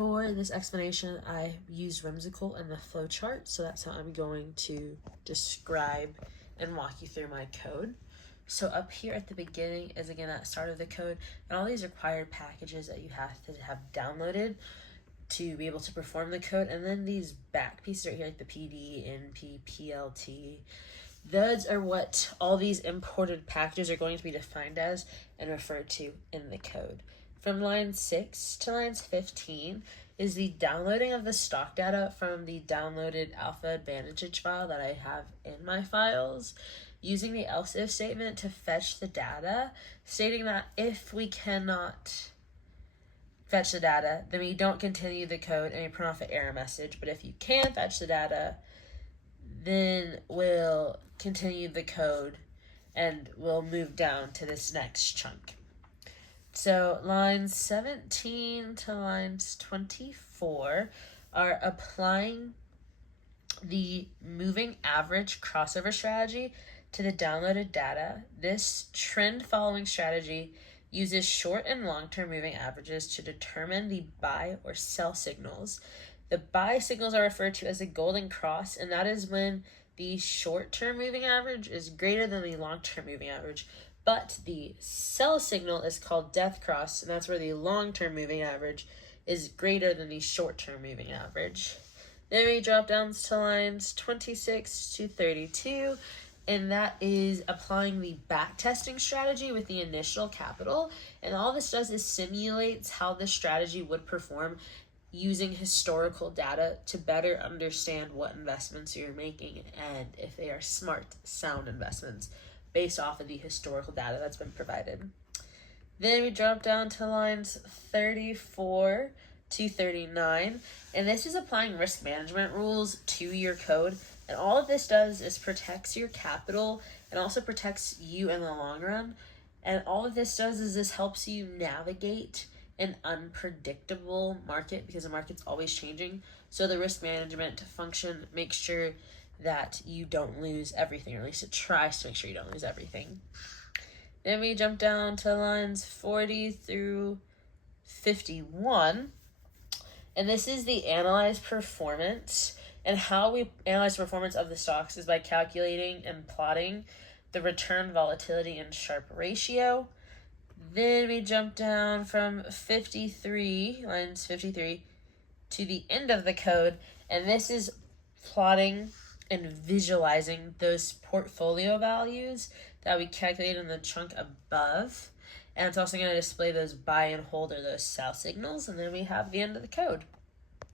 For this explanation, I used whimsical in the flowchart, so that's how I'm going to describe and walk you through my code. So up here at the beginning is again that start of the code, and all these required packages that you have to have downloaded to be able to perform the code, and then these back pieces right here, like the PD, NP, PLT. Those are what all these imported packages are going to be defined as and referred to in the code. From line 6 to lines 15 is the downloading of the stock data from the downloaded alpha advantage file that I have in my files, using the else if statement to fetch the data, stating that if we cannot fetch the data, then we don't continue the code and we print off an error message. But if you can fetch the data, then we'll continue the code and we'll move down to this next chunk. So lines 17 to lines 24 are applying the moving average crossover strategy to the downloaded data. This trend following strategy uses short and long-term moving averages to determine the buy or sell signals. The buy signals are referred to as a golden cross, and that is when the short-term moving average is greater than the long-term moving average. But the sell signal is called death cross, and that's where the long-term moving average is greater than the short-term moving average. Then we drop down to lines 26 to 32, and that is applying the back testing strategy with the initial capital. And all this does is simulates how this strategy would perform using historical data to better understand what investments you're making and if they are smart, sound investments based off of the historical data that's been provided. Then we drop down to lines 34 to 39, and this is applying risk management rules to your code. And all of this does is protects your capital and also protects you in the long run. And all of this does is this helps you navigate an unpredictable market because the market's always changing. So the risk management function makes sure that you don't lose everything, or at least it tries to make sure you don't lose everything. Then we jump down to lines 40 through 51. And this is the analyzed performance. And how we analyze the performance of the stocks is by calculating and plotting the return volatility and Sharpe ratio. Then we jump down from 53, lines 53, to the end of the code. And this is plotting and visualizing those portfolio values that we calculated in the chunk above. And it's also going to display those buy and hold or those sell signals. And then we have the end of the code.